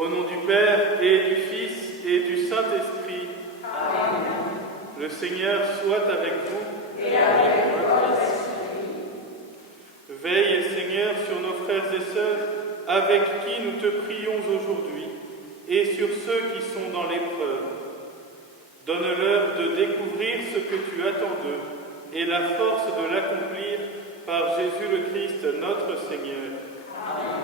Au nom du Père et du Fils et du Saint-Esprit. Amen. Le Seigneur soit avec vous. Et avec votre esprit. Veille, Seigneur, sur nos frères et sœurs, avec qui nous te prions aujourd'hui, et sur ceux qui sont dans l'épreuve. Donne-leur de découvrir ce que tu attends d'eux, et la force de l'accomplir par Jésus le Christ, notre Seigneur. Amen.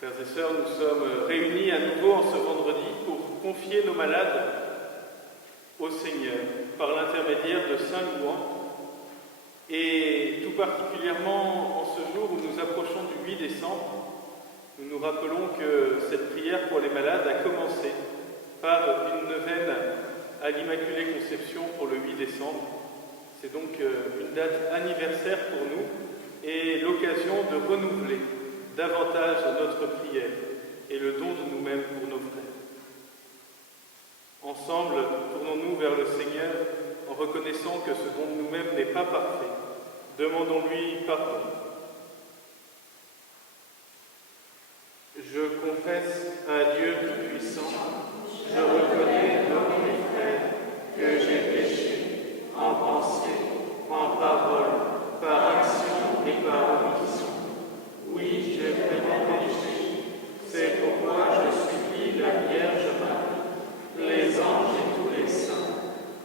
Frères et sœurs, nous sommes réunis à nouveau en ce vendredi pour confier nos malades au Seigneur par l'intermédiaire de Saint Louan, et tout particulièrement en ce jour où nous approchons du 8 décembre, nous nous rappelons que cette prière pour les malades a commencé par une neuvaine à l'Immaculée Conception pour le 8 décembre. C'est donc une date anniversaire pour nous et l'occasion de renouveler davantage notre prière et le don de nous-mêmes pour nos frères. Ensemble, tournons-nous vers le Seigneur en reconnaissant que ce don de nous-mêmes n'est pas parfait. Demandons-lui pardon. Je confesse à Dieu Tout-Puissant, je reconnais devant mes frères que j'ai péché en pensée, en parole, par action et par omission. Oui, j'ai vraiment péché. C'est pourquoi je supplie la Vierge Marie, les anges et tous les saints,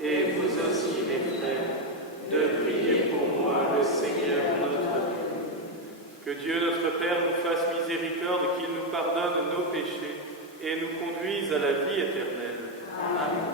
et vous aussi, mes frères, de prier pour moi le Seigneur notre Dieu. Que Dieu notre Père nous fasse miséricorde, qu'il nous pardonne nos péchés et nous conduise à la vie éternelle. Amen.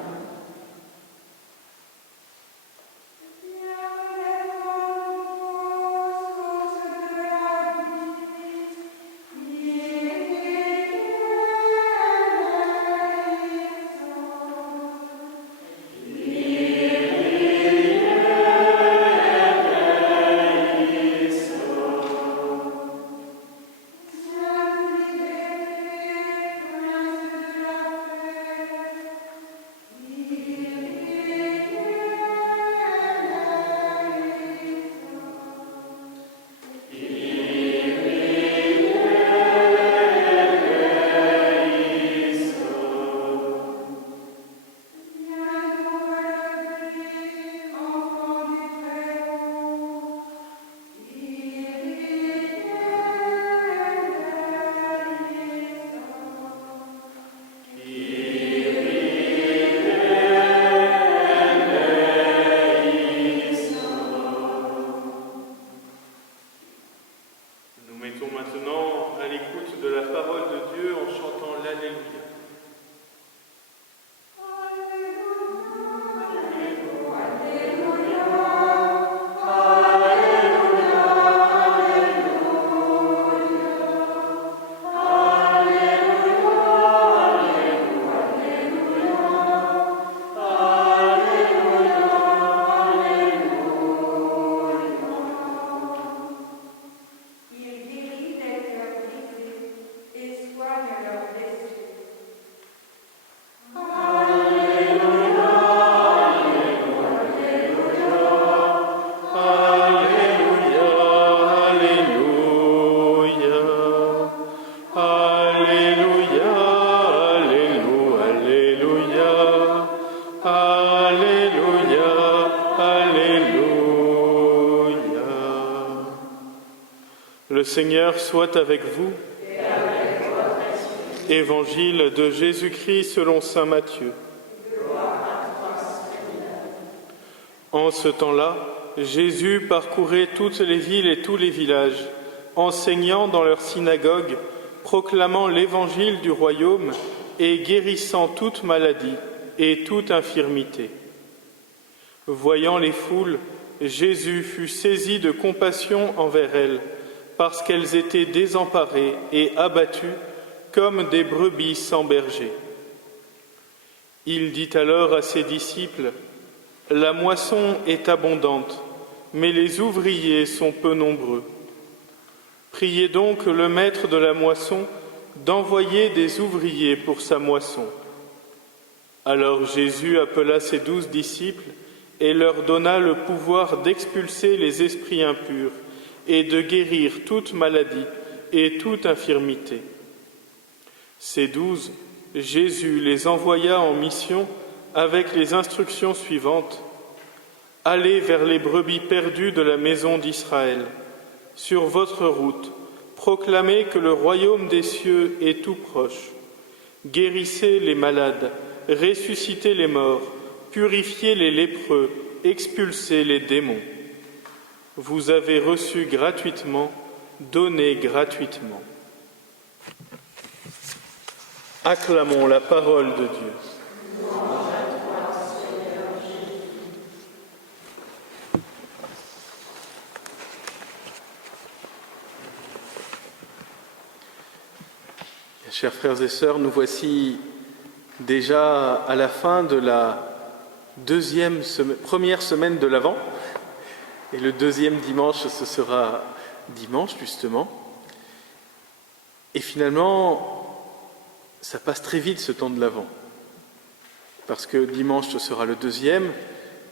Le Seigneur soit avec vous. Et avec votre esprit. Évangile de Jésus-Christ selon saint Matthieu. Gloire à toi, Seigneur. En ce temps-là, Jésus parcourait toutes les villes et tous les villages, enseignant dans leurs synagogues, proclamant l'évangile du royaume et guérissant toute maladie et toute infirmité. Voyant les foules, Jésus fut saisi de compassion envers elles, parce qu'elles étaient désemparées et abattues comme des brebis sans berger. Il dit alors à ses disciples : « La moisson est abondante, mais les ouvriers sont peu nombreux. Priez donc le maître de la moisson d'envoyer des ouvriers pour sa moisson. » Alors Jésus appela ses 12 disciples et leur donna le pouvoir d'expulser les esprits impurs et de guérir toute maladie et toute infirmité. Ces 12, Jésus les envoya en mission avec les instructions suivantes. Allez vers les brebis perdues de la maison d'Israël. Sur votre route, proclamez que le royaume des cieux est tout proche. Guérissez les malades, ressuscitez les morts, purifiez les lépreux, expulsez les démons. Vous avez reçu gratuitement, donnez gratuitement. Acclamons la parole de Dieu. Chers frères et sœurs, nous voici déjà à la fin de la première semaine de l'Avent. Et le deuxième dimanche, ce sera dimanche, justement. Et finalement, ça passe très vite ce temps de l'Avent. Parce que dimanche, ce sera le deuxième,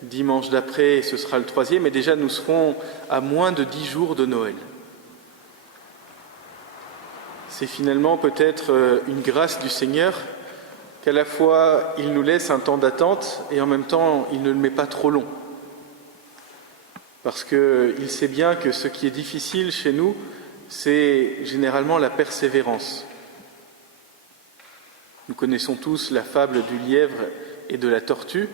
dimanche d'après, ce sera le troisième, et déjà nous serons à moins de 10 jours de Noël. C'est finalement peut-être une grâce du Seigneur qu'à la fois il nous laisse un temps d'attente et en même temps il ne le met pas trop long. Parce qu'il sait bien que ce qui est difficile chez nous, c'est généralement la persévérance. Nous connaissons tous la fable du lièvre et de la tortue,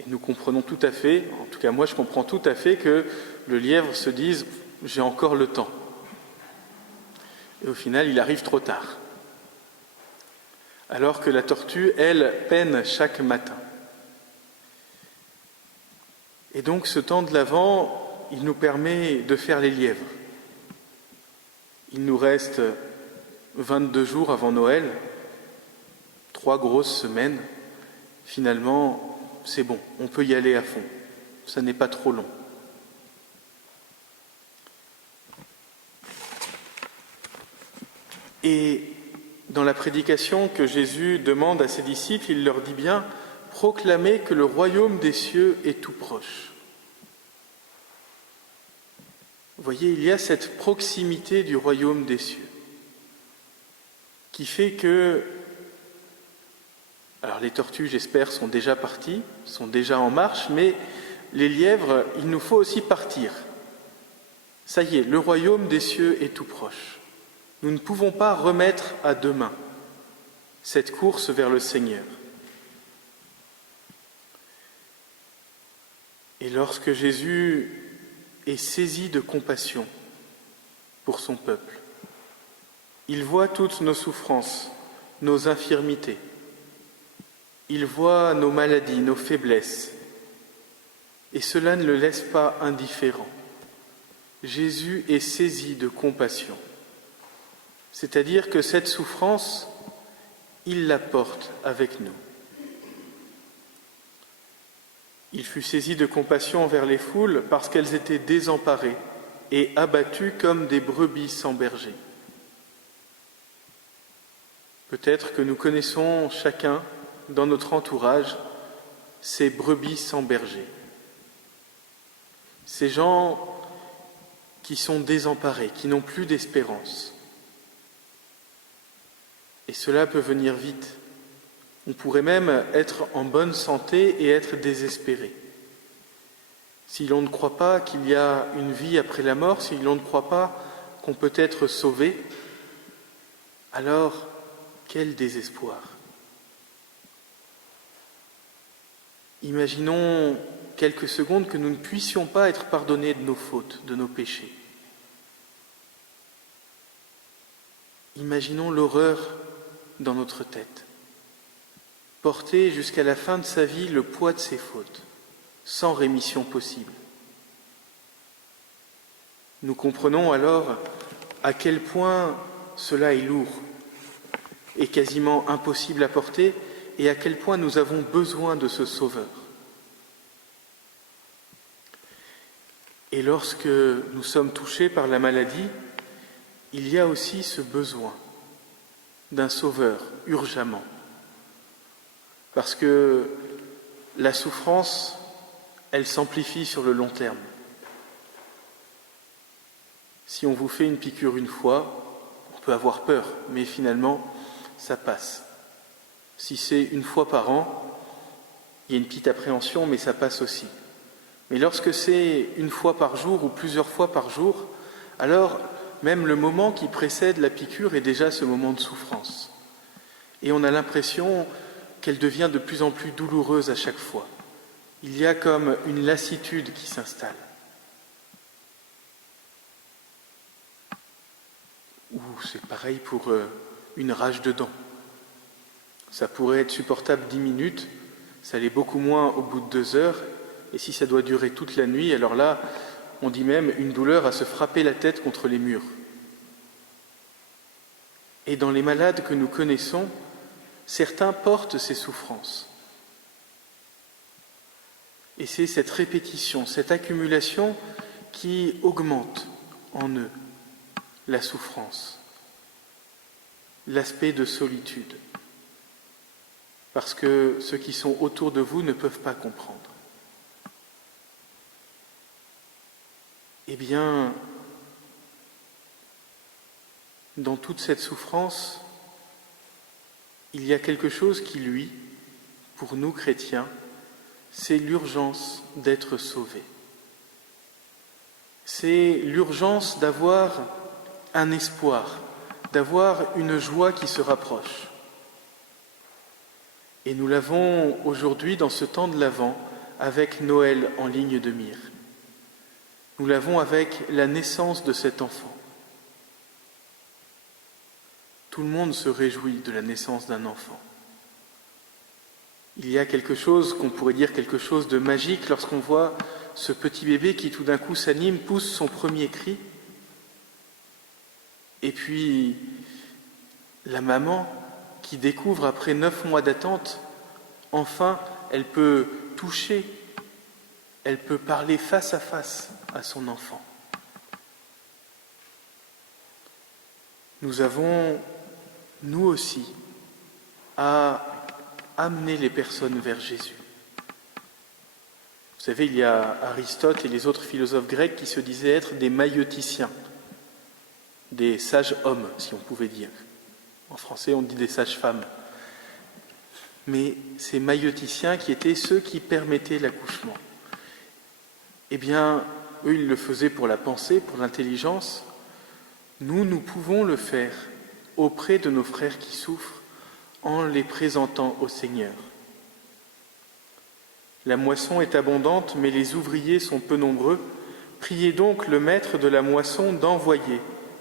et nous comprenons tout à fait, en tout cas moi je comprends tout à fait que le lièvre se dise « j'ai encore le temps ». Et au final, il arrive trop tard. Alors que la tortue, elle, peine chaque matin. Et donc, ce temps de l'Avent, il nous permet de faire les lièvres. Il nous reste 22 jours avant Noël, 3 grosses semaines. Finalement, c'est bon, on peut y aller à fond. Ça n'est pas trop long. Et dans la prédication que Jésus demande à ses disciples, il leur dit bien « Proclamez que le royaume des cieux est tout proche ». Vous voyez, il y a cette proximité du royaume des cieux qui fait que... Alors les tortues, j'espère, sont déjà parties, sont déjà en marche, mais les lièvres, il nous faut aussi partir. Ça y est, le royaume des cieux est tout proche. Nous ne pouvons pas remettre à demain cette course vers le Seigneur. Et lorsque Jésus est saisi de compassion pour son peuple, il voit toutes nos souffrances, nos infirmités, il voit nos maladies, nos faiblesses, et cela ne le laisse pas indifférent. Jésus est saisi de compassion. C'est-à-dire que cette souffrance, il la porte avec nous. Il fut saisi de compassion envers les foules parce qu'elles étaient désemparées et abattues comme des brebis sans berger. Peut-être que nous connaissons chacun dans notre entourage ces brebis sans berger. Ces gens qui sont désemparés, qui n'ont plus d'espérance. Et cela peut venir vite. On pourrait même être en bonne santé et être désespéré. Si l'on ne croit pas qu'il y a une vie après la mort, si l'on ne croit pas qu'on peut être sauvé, alors quel désespoir. Imaginons quelques secondes que nous ne puissions pas être pardonnés de nos fautes, de nos péchés. Imaginons l'horreur dans notre tête, porter jusqu'à la fin de sa vie le poids de ses fautes, sans rémission possible. Nous comprenons alors à quel point cela est lourd et quasiment impossible à porter, et à quel point nous avons besoin de ce Sauveur. Et lorsque nous sommes touchés par la maladie, il y a aussi ce besoin d'un Sauveur, urgemment. Parce que la souffrance, elle s'amplifie sur le long terme. Si on vous fait une piqûre une fois, on peut avoir peur, mais finalement, ça passe. Si c'est une fois par an, il y a une petite appréhension, mais ça passe aussi. Mais lorsque c'est une fois par jour ou plusieurs fois par jour, alors même le moment qui précède la piqûre est déjà ce moment de souffrance. Et on a l'impression qu'elle devient de plus en plus douloureuse à chaque fois. Il y a comme une lassitude qui s'installe. Ou c'est pareil pour une rage de dents. Ça pourrait être supportable 10 minutes, ça l'est beaucoup moins au bout de 2 heures, et si ça doit durer toute la nuit, alors là, on dit même une douleur à se frapper la tête contre les murs. Et dans les malades que nous connaissons, certains portent ces souffrances. Et c'est cette répétition, cette accumulation qui augmente en eux la souffrance, l'aspect de solitude. Parce que ceux qui sont autour de vous ne peuvent pas comprendre. Eh bien, dans toute cette souffrance, il y a quelque chose qui, lui, pour nous chrétiens, c'est l'urgence d'être sauvés. C'est l'urgence d'avoir un espoir, d'avoir une joie qui se rapproche. Et nous l'avons aujourd'hui dans ce temps de l'Avent avec Noël en ligne de mire. Nous l'avons avec la naissance de cet enfant. Tout le monde se réjouit de la naissance d'un enfant. Il y a quelque chose, qu'on pourrait dire quelque chose de magique lorsqu'on voit ce petit bébé qui tout d'un coup s'anime, pousse son premier cri. Et puis la maman qui découvre après 9 mois d'attente, enfin elle peut toucher, elle peut parler face à son enfant. Nous avons, nous aussi, à amener les personnes vers Jésus. Vous savez, il y a Aristote et les autres philosophes grecs qui se disaient être des maïoticiens, des sages hommes, si on pouvait dire. En français, on dit des sages femmes. Mais ces maïoticiens qui étaient ceux qui permettaient l'accouchement. Eh bien, eux, ils le faisaient pour la pensée, pour l'intelligence. Nous pouvons le faire auprès de nos frères qui souffrent en les présentant au Seigneur. La moisson est abondante, mais les ouvriers sont peu nombreux. Priez donc le maître de la moisson d'envoyer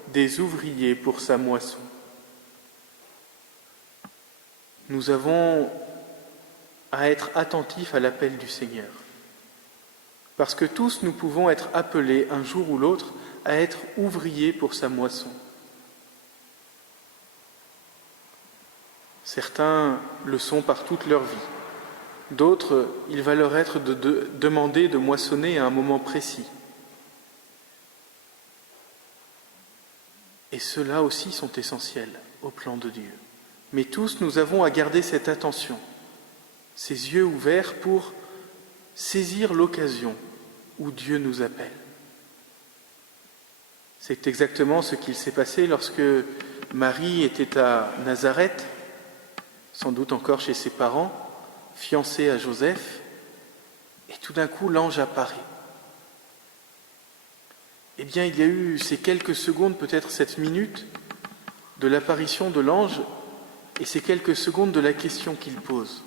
des ouvriers pour sa moisson. Nous avons à être attentifs à l'appel du Seigneur, parce que tous nous pouvons être appelés un jour ou l'autre à être ouvriers pour sa moisson. Certains le sont par toute leur vie. D'autres, il va leur être demandé de moissonner à un moment précis. Et ceux-là aussi sont essentiels au plan de Dieu. Mais tous, nous avons à garder cette attention, ces yeux ouverts pour saisir l'occasion où Dieu nous appelle. C'est exactement ce qu'il s'est passé lorsque Marie était à Nazareth, sans doute encore chez ses parents, fiancée à Joseph, et tout d'un coup l'ange apparaît. Eh bien, il y a eu ces quelques secondes, peut-être cette minute, de l'apparition de l'ange, et ces quelques secondes de la question qu'il pose.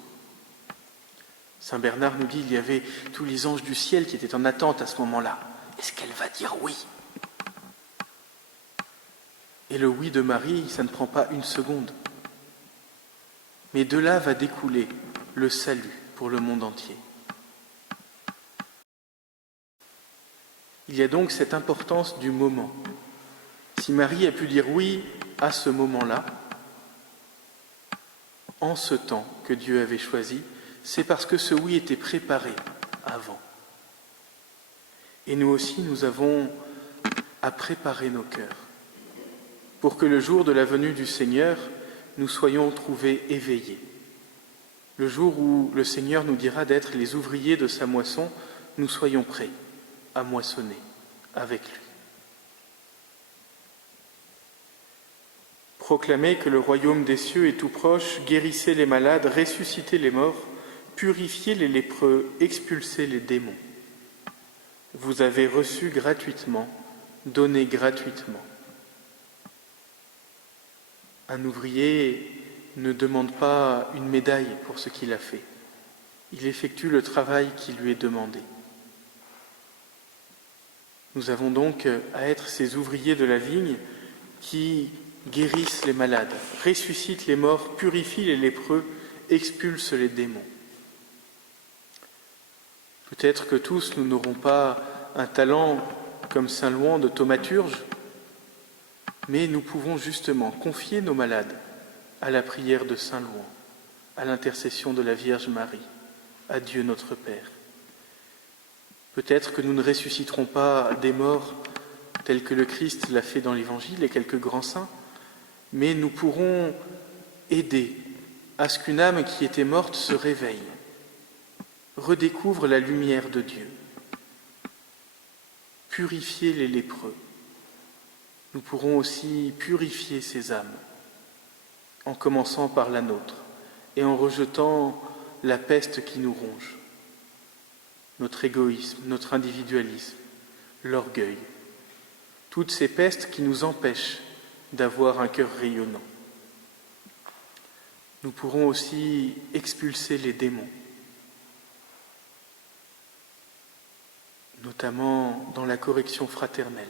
Saint Bernard nous dit qu'il y avait tous les anges du ciel qui étaient en attente à ce moment-là. Est-ce qu'elle va dire oui ? Et le oui de Marie, ça ne prend pas une seconde. Mais de là va découler le salut pour le monde entier. Il y a donc cette importance du moment. Si Marie a pu dire oui à ce moment-là, en ce temps que Dieu avait choisi, c'est parce que ce oui était préparé avant. Et nous aussi, nous avons à préparer nos cœurs pour que le jour de la venue du Seigneur, nous soyons trouvés éveillés. Le jour où le Seigneur nous dira d'être les ouvriers de sa moisson, nous soyons prêts à moissonner avec lui. Proclamez que le royaume des cieux est tout proche, guérissez les malades, ressuscitez les morts, purifiez les lépreux, expulsez les démons. Vous avez reçu gratuitement, donnez gratuitement. Un ouvrier ne demande pas une médaille pour ce qu'il a fait. Il effectue le travail qui lui est demandé. Nous avons donc à être ces ouvriers de la vigne qui guérissent les malades, ressuscitent les morts, purifient les lépreux, expulsent les démons. Peut-être que tous nous n'aurons pas un talent comme Saint Louan de thaumaturge, mais nous pouvons justement confier nos malades à la prière de Saint Louan, à l'intercession de la Vierge Marie, à Dieu notre Père. Peut-être que nous ne ressusciterons pas des morts tels que le Christ l'a fait dans l'Évangile et quelques grands saints, mais nous pourrons aider à ce qu'une âme qui était morte se réveille, redécouvre la lumière de Dieu, purifier les lépreux. Nous pourrons aussi purifier ces âmes, en commençant par la nôtre et en rejetant la peste qui nous ronge, notre égoïsme, notre individualisme, l'orgueil, toutes ces pestes qui nous empêchent d'avoir un cœur rayonnant. Nous pourrons aussi expulser les démons, notamment dans la correction fraternelle.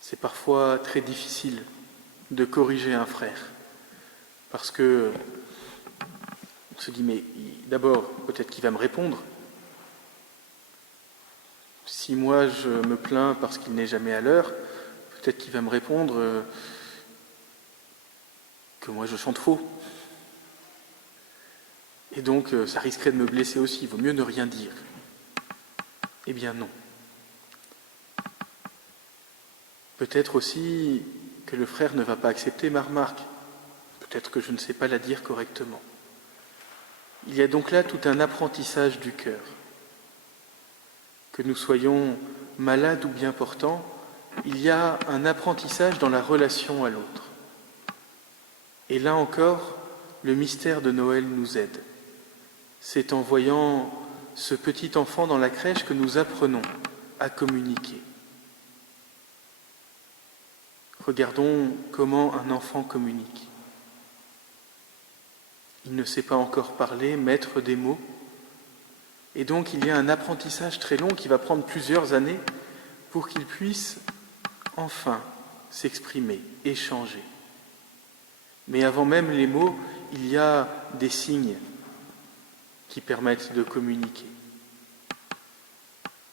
C'est parfois très difficile de corriger un frère, parce que on se dit, mais d'abord, peut-être qu'il va me répondre. Si moi je me plains parce qu'il n'est jamais à l'heure, peut-être qu'il va me répondre que moi je chante faux. Et donc ça risquerait de me blesser aussi, il vaut mieux ne rien dire. Eh bien non. Peut-être aussi que le frère ne va pas accepter ma remarque. Peut-être que je ne sais pas la dire correctement. Il y a donc là tout un apprentissage du cœur. Que nous soyons malades ou bien portants, il y a un apprentissage dans la relation à l'autre. Et là encore, le mystère de Noël nous aide. C'est en voyant ce petit enfant dans la crèche que nous apprenons à communiquer. Regardons comment un enfant communique. Il ne sait pas encore parler, mettre des mots. Et donc il y a un apprentissage très long qui va prendre plusieurs années pour qu'il puisse enfin s'exprimer, échanger. Mais avant même les mots, il y a des signes qui permettent de communiquer.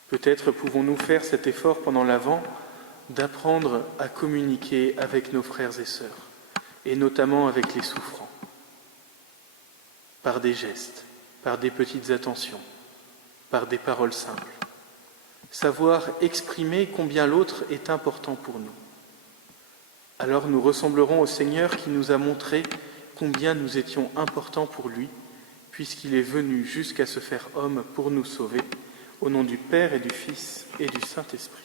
Peut-être pouvons-nous faire cet effort pendant l'Avent d'apprendre à communiquer avec nos frères et sœurs, et notamment avec les souffrants, par des gestes, par des petites attentions, par des paroles simples. Savoir exprimer combien l'autre est important pour nous. Alors nous ressemblerons au Seigneur qui nous a montré combien nous étions importants pour lui, puisqu'il est venu jusqu'à se faire homme pour nous sauver, au nom du Père et du Fils et du Saint-Esprit.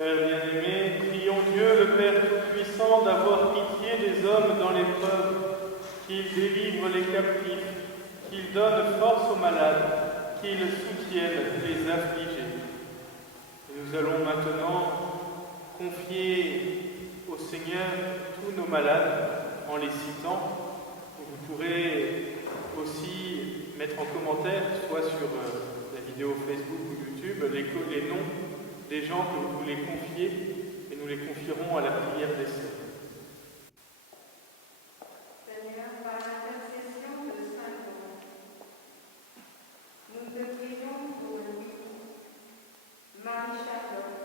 Père bien-aimé, prions Dieu, le Père Tout-Puissant, d'avoir pitié des hommes dans l'épreuve, qu'il délivre les captifs, qu'il donne force aux malades, qu'il soutienne les affligés. Et nous allons maintenant confier au Seigneur tous nos malades en les citant. Vous pourrez aussi mettre en commentaire, soit sur la vidéo Facebook ou YouTube, les noms des gens que vous voulez confier, et nous les confierons à la prière des sœurs. Seigneur, par l'intercession de Saint Laurent, nous te prions pour Louis, Marie-Charlotte,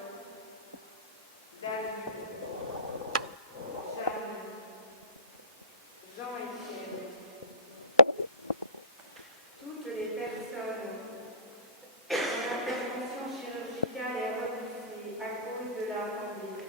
David, Jeanne, Jean-Étienne, toutes les personnes dont l'intervention chirurgicale est repoussée à cause de la pandémie.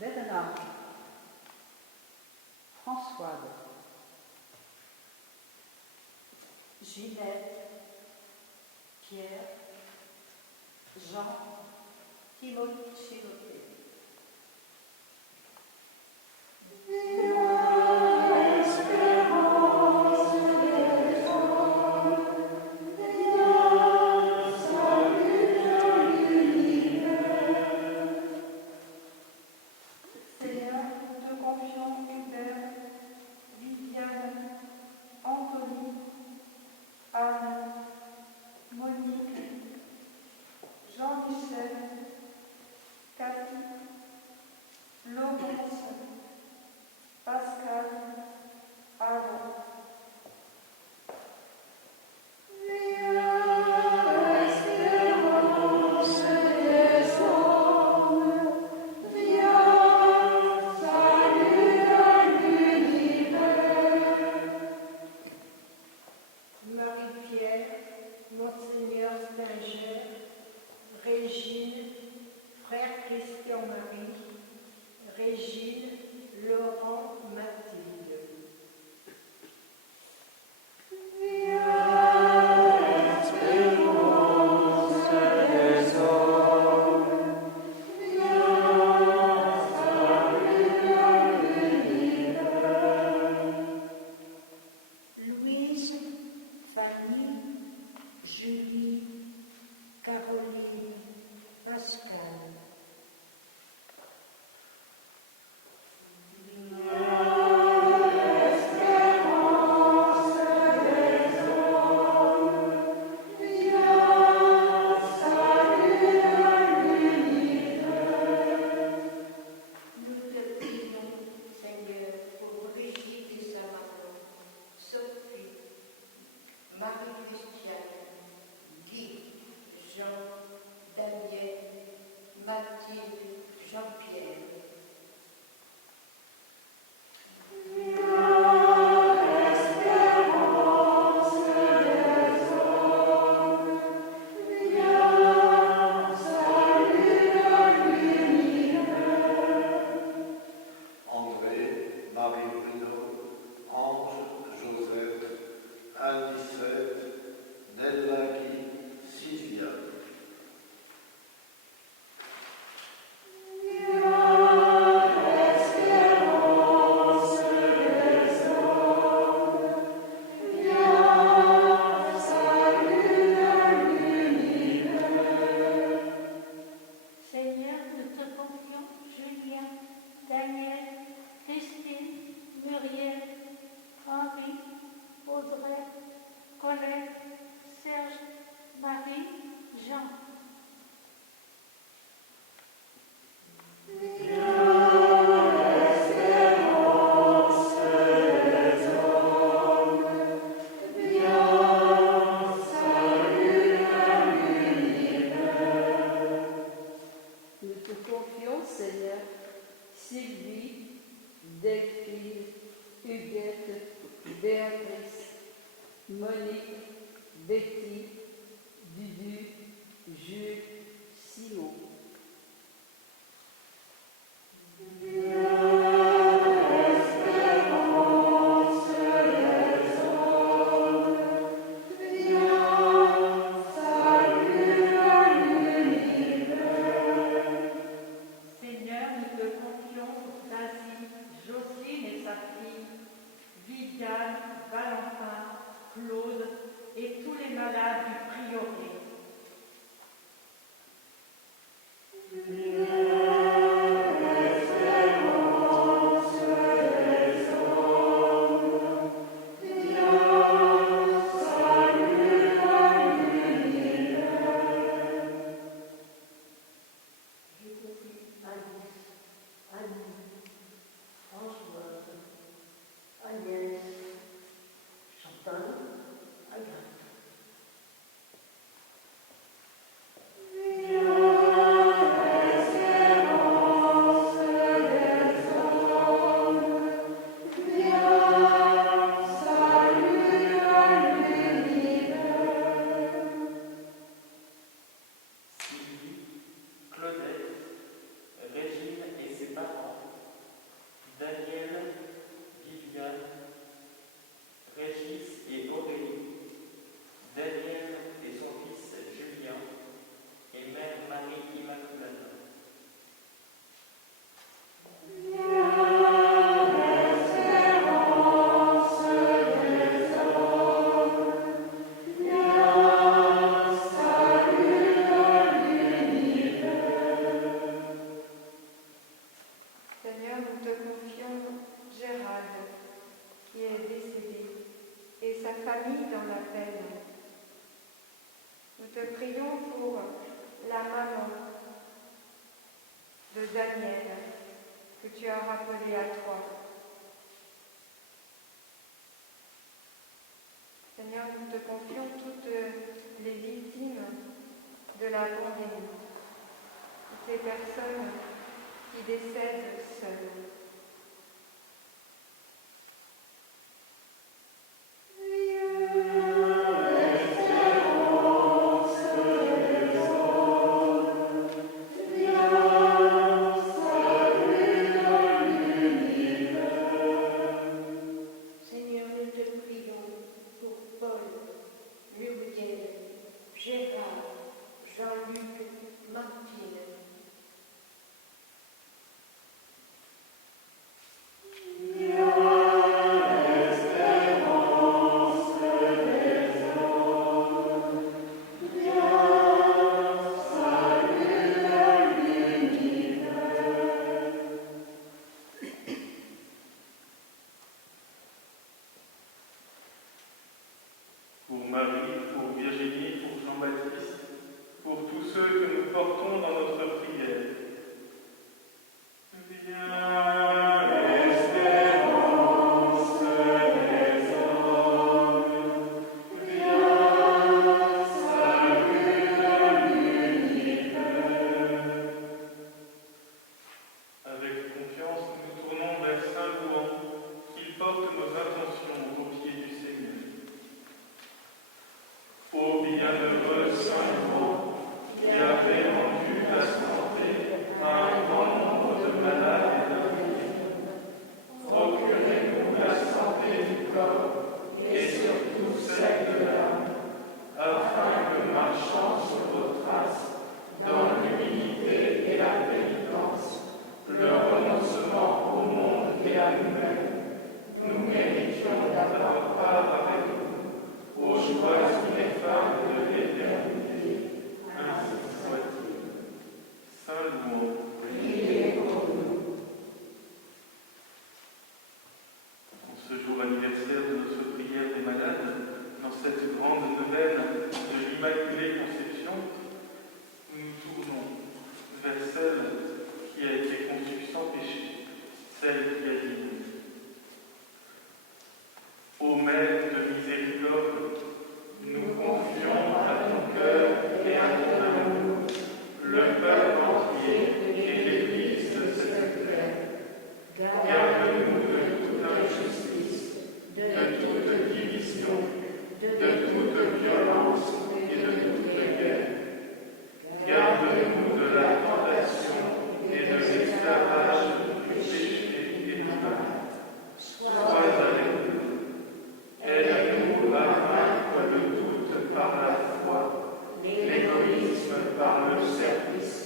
Bernard, Françoise, Ginette, Pierre, Jean, Timothée. Seigneur, nous te confions Hubert, Viviane, Anthony, Anne, Monique, Jean-Michel, Cathy, de la pandémie. Toutes les personnes qui décèdent seules. Pour Marie, pour Virginie, pour Jean-Baptiste, pour tous ceux que nous portons dans notre prière. Viens, espérance des hommes, viens, salut de l'univers. Avec confiance, nous tournons vers Saint Louan, qu'il porte nos intentions au pied du Seigneur. Ô bienheureux Saint Louan, qui avait rendu la santé à un grand nombre de malades et d'infirmes, procurez-nous la santé du corps et surtout celle de l'âme, afin que, marchant sur vos traces, dans l'humilité et la pénitence, le renoncement au monde et à nous-mêmes, nous méritions d'avoir part avec vous aux joies ineffables de l'éternité. Ainsi soit-il. Saint Louan, priez pour nous. En ce jour anniversaire de notre prière des malades, dans cette grande neuvaine de l'Immaculée Conception, nous nous tournons vers celle qui a été conçue sans péché, celle qui a dit: Ô Mère de miséricorde, nous confions à ton cœur et à ton amour le peuple entier et l'Église de cette terre. Garde-nous de toute injustice, de toute division, de toute violence et de toute guerre. Garde-nous de la tentation et de l'esclavage du péché et du mal. Sois avec nous. Aide-nous à vaincre le doute par la foi, l'égoïsme par le service,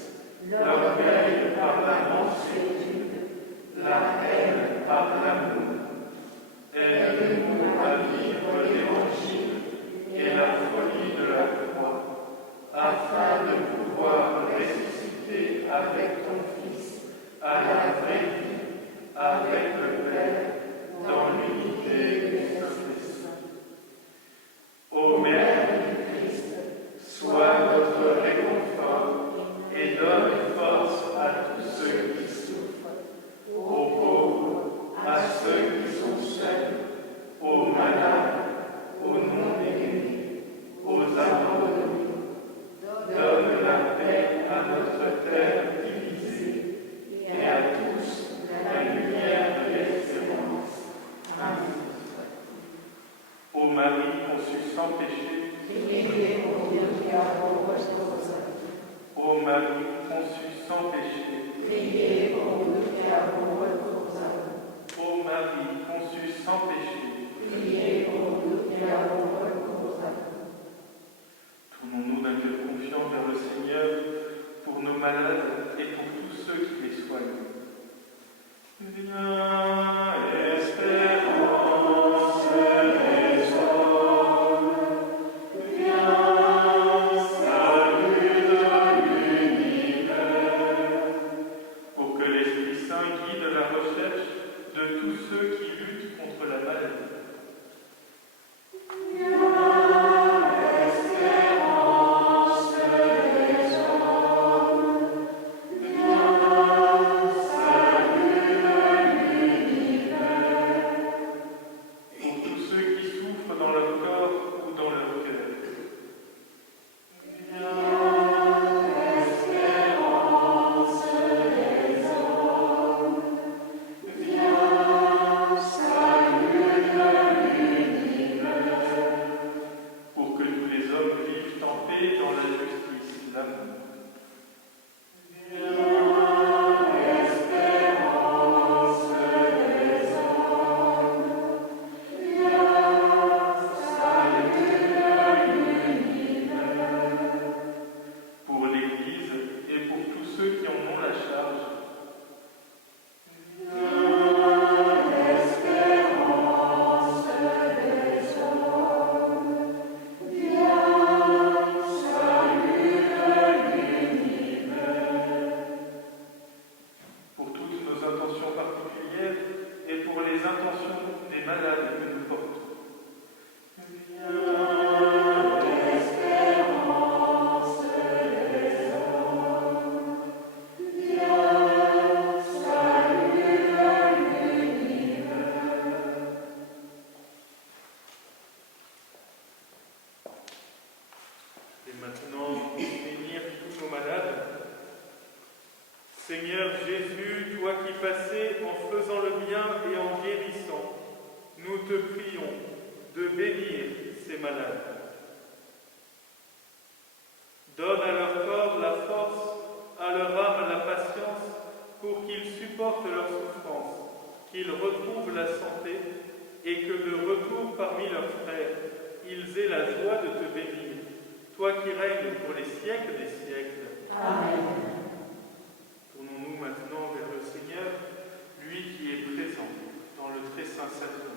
l'orgueil par la mansuétude, la haine par l'amour. Aide-nous à vivre l'Évangile et la folie de la croix, afin de pouvoir ressusciter avec ton Fils à la vraie vie, avec le Père, dans l'unité du Saint-Esprit. Ô Mère du Christ, sois notre réconfort et donne force à tous ceux qui souffrent, aux pauvres, à ceux qui sont seuls, aux malades, aux non-bénis, aux abandonnés. Donne la paix à notre terre divisée et à tous la lumière de l'espérance. Amen. Ô Marie conçue sans péché, priez pour Dieu qui a heureuse cause. ô Marie conçue sans péché, Priez pour nous qui avons recours à vous. ô Marie conçue sans péché, Priez pour nous qui avons recours à vous. tournons-nous d'un cœur confiant vers le Seigneur pour nos malades et pour tous ceux qui les soignent. Viens, espérance des hommes, viens, salut de l'univers, pour que l'Esprit Saint guide la recherche de tous ceux qui luttent contre la maladie. Salut malades. Pour l'Église et pour tous ceux qui en ont la charge. Pour toutes nos intentions particulières et pour les intentions des malades que nous portons. Et maintenant, bénir tous nos malades. Seigneur Jésus, toi qui passais en faisant le bien et en guérissant, nous te prions de bénir ces malades. Donne à leur corps la force, à leur âme la patience, pour qu'ils supportent leurs souffrances, qu'ils retrouvent la santé et que de retour parmi leurs frères, ils aient la joie de te bénir, toi qui règnes pour les siècles des siècles. Amen. Tournons-nous maintenant vers le Seigneur, lui qui est présent dans le très saint sacrement.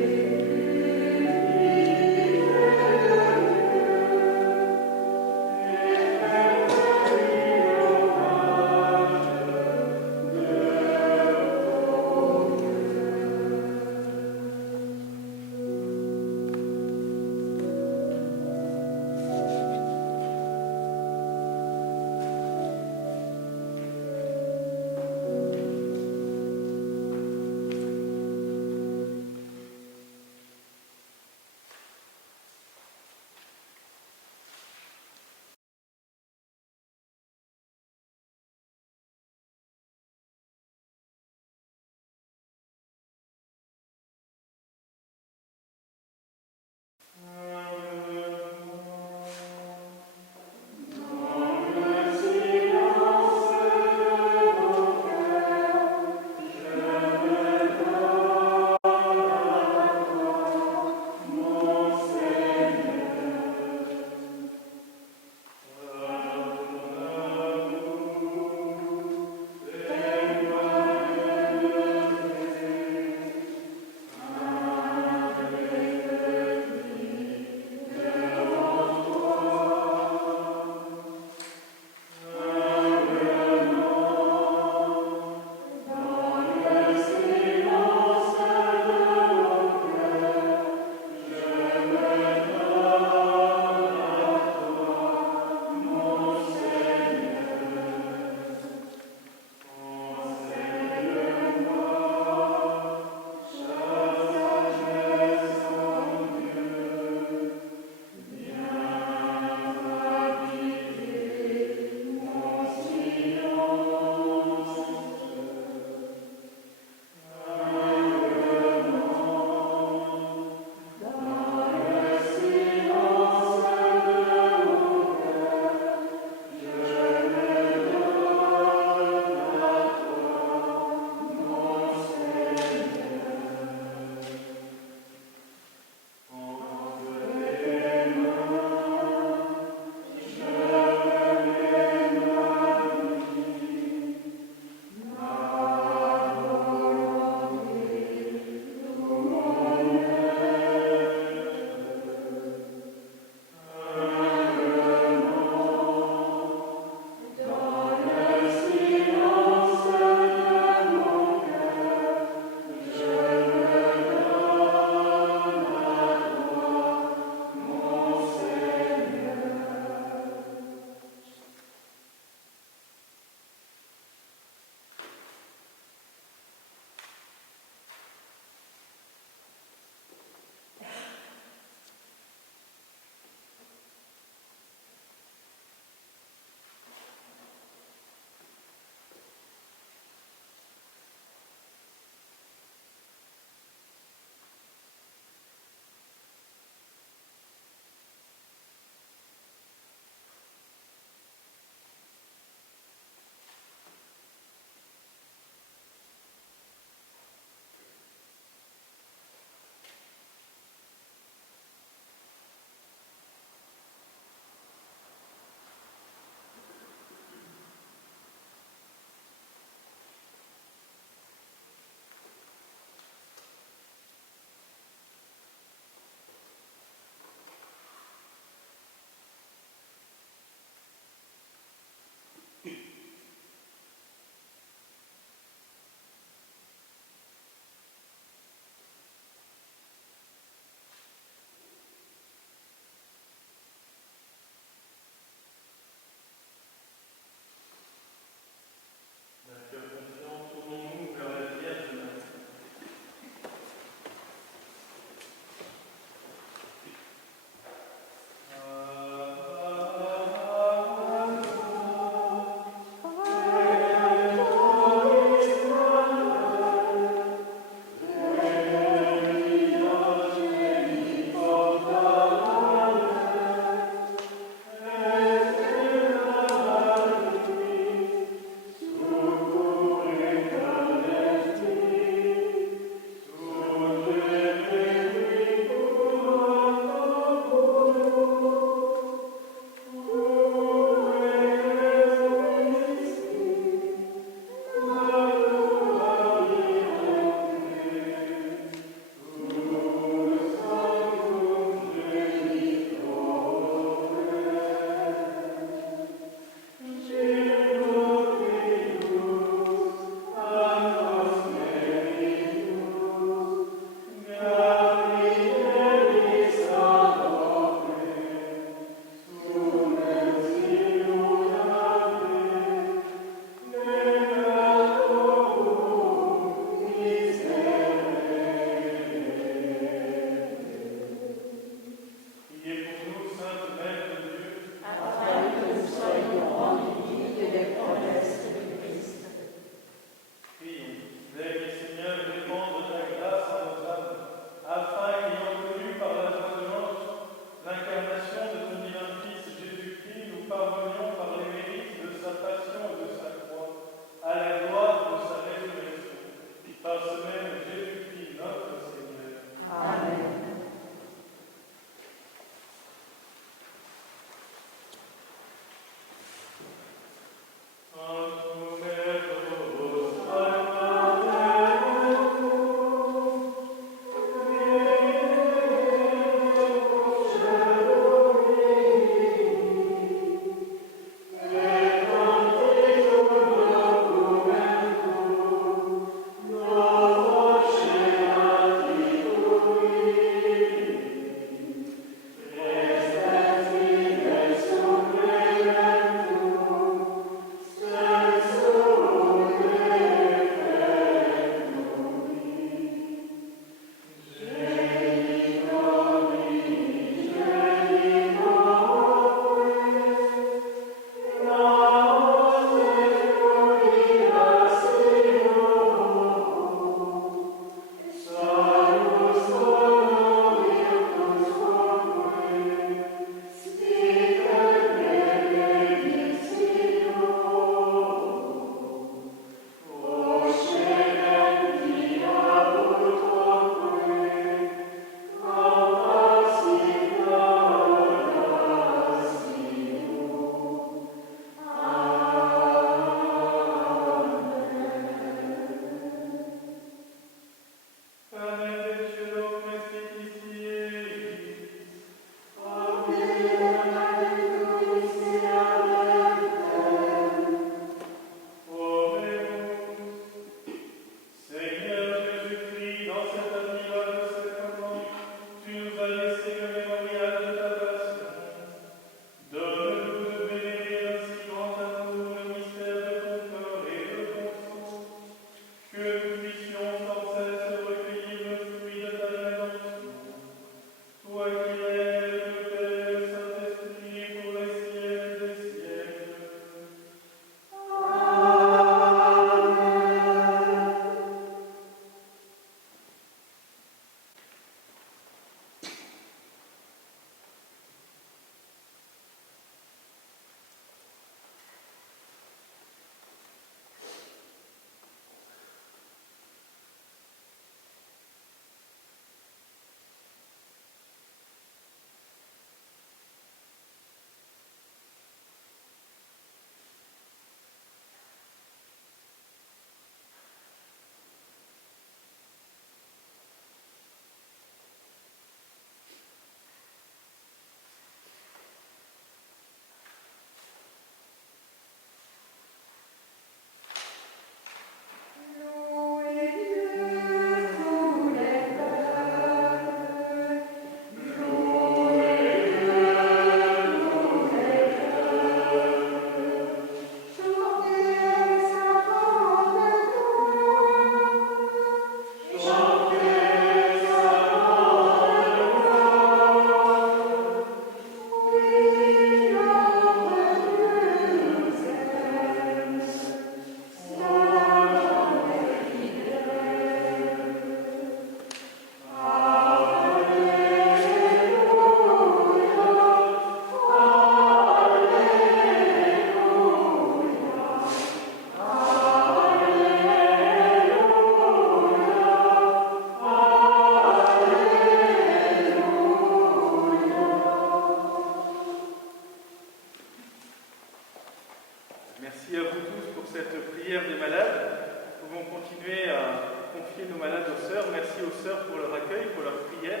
Merci à vous tous pour cette prière des malades. Nous pouvons continuer à confier nos malades aux sœurs. Merci aux sœurs pour leur accueil, pour leur prière.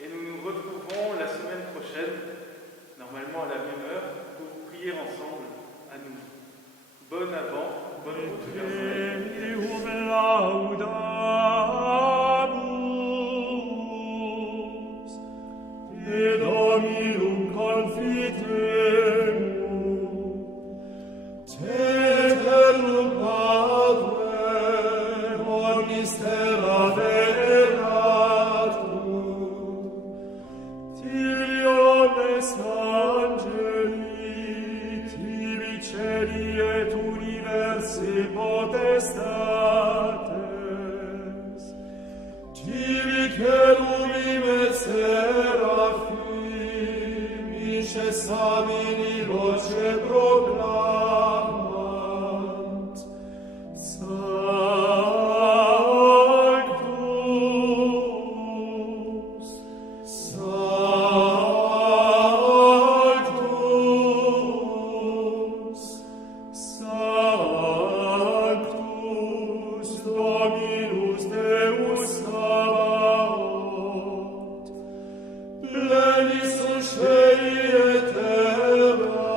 Et nous nous retrouvons la semaine prochaine, normalement à la même heure, pour prier ensemble à nous. Bonne avant, bonne route vers Pleni sunt sceli et terra,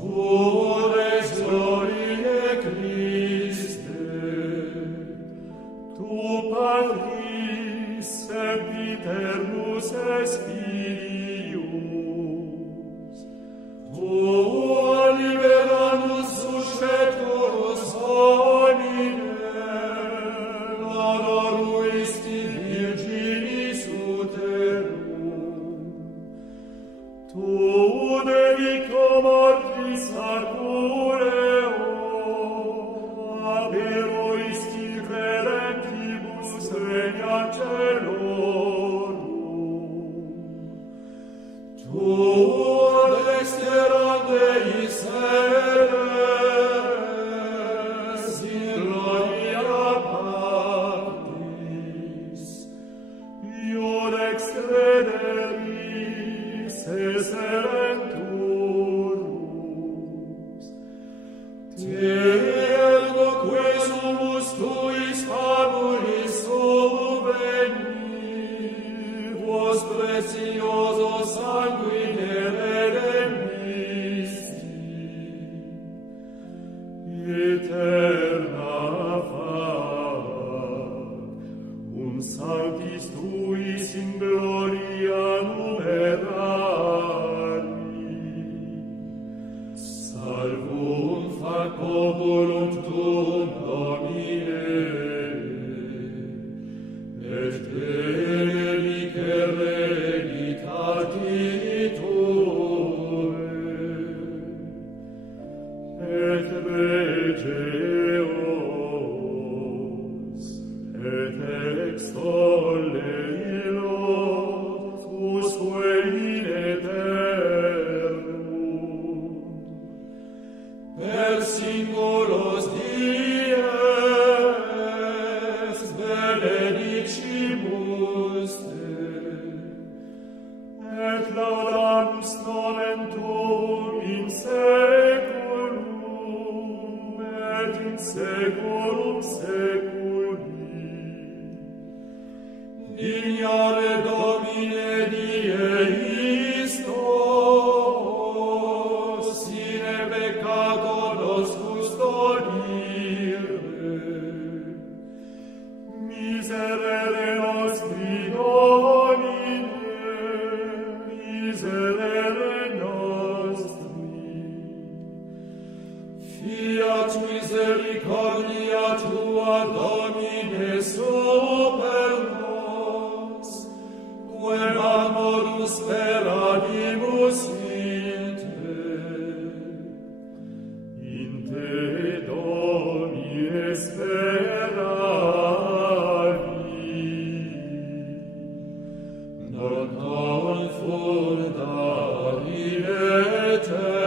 Tu ex gloriae Christe, tu Patris sempiternus Spirius, tu liberanus susceturus homine, honoruisti Virginis uterum, tu delico mortis arcureo, aperoisti credentibus regna celorum, tu dexterande sedes in gloria Patris, iud ex crederis eserenturus, te ergo quesumus tuis fabulis subveni, vos precioso sanguine redemisti, eterna fac, sanctis tuis in gloria numerari, salvum fac populum tuum Domine, et benedice regnitati Tue, et regeos, et extolle illos usque in aeternum, per singulos dies benedicimus Te, et laudamus nomen Tuum in saeculum, et in saeculum saeculi. Ignare Domine Dieistos, sine peccato nos custodire, miserere nostri Domine, miserere nostri, fiat misericordia Tua, Domine, super nos, quem amorus sperabimus in Te, Domine, speravi, non confunda in aeternum.